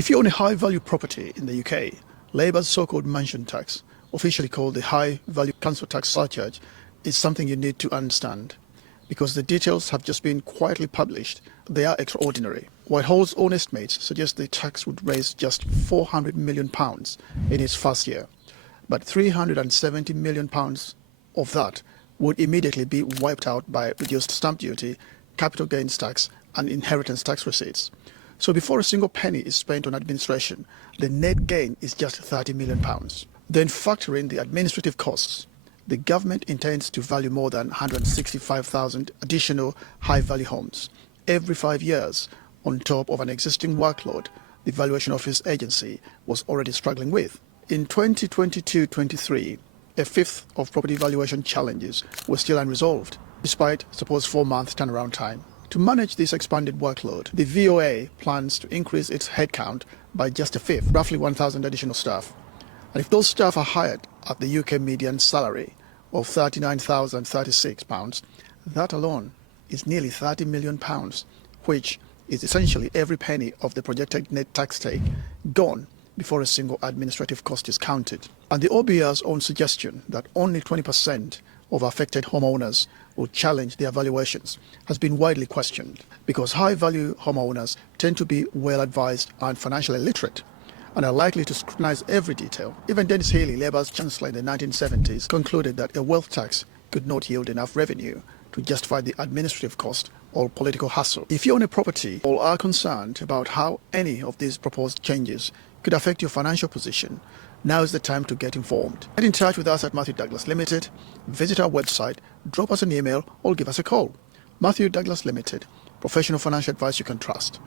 If you own a high-value property in the UK, Labour's so-called mansion tax, officially called the high-value council tax surcharge, is something you need to understand. Because the details have just been quietly published, they are extraordinary. Whitehall's own estimates suggest the tax would raise just £400 million in its first year. But £370 million of that would immediately be wiped out by reduced stamp duty, capital gains tax, and inheritance tax receipts. So before a single penny is spent on administration, the net gain is just £30 million. Then factor in the administrative costs. The government intends to value more than 165,000 additional high-value homes every 5 years on top of an existing workload the Valuation Office agency was already struggling with. In 2022-23, a fifth of property valuation challenges were still unresolved, despite supposed 4-month turnaround time. To manage this expanded workload, the VOA plans to increase its headcount by just a fifth, roughly 1,000 additional staff. And if those staff are hired at the UK median salary of £39,036, that alone is nearly £30 million, which is essentially every penny of the projected net tax take gone before a single administrative cost is counted. And the OBR's own suggestion that only 20% of affected homeowners will challenge their valuations has been widely questioned, because high-value homeowners tend to be well-advised and financially literate, and are likely to scrutinize every detail. Even Dennis Healey, Labour's chancellor in the 1970s, concluded that a wealth tax could not yield enough revenue to justify the administrative cost or political hassle. If you own a property or are concerned about how any of these proposed changes could affect your financial position, now is the time to get informed. Get in touch with us at Matthew Douglas Limited, visit our website, drop us an email, or give us a call. Matthew Douglas Limited, professional financial advice you can trust.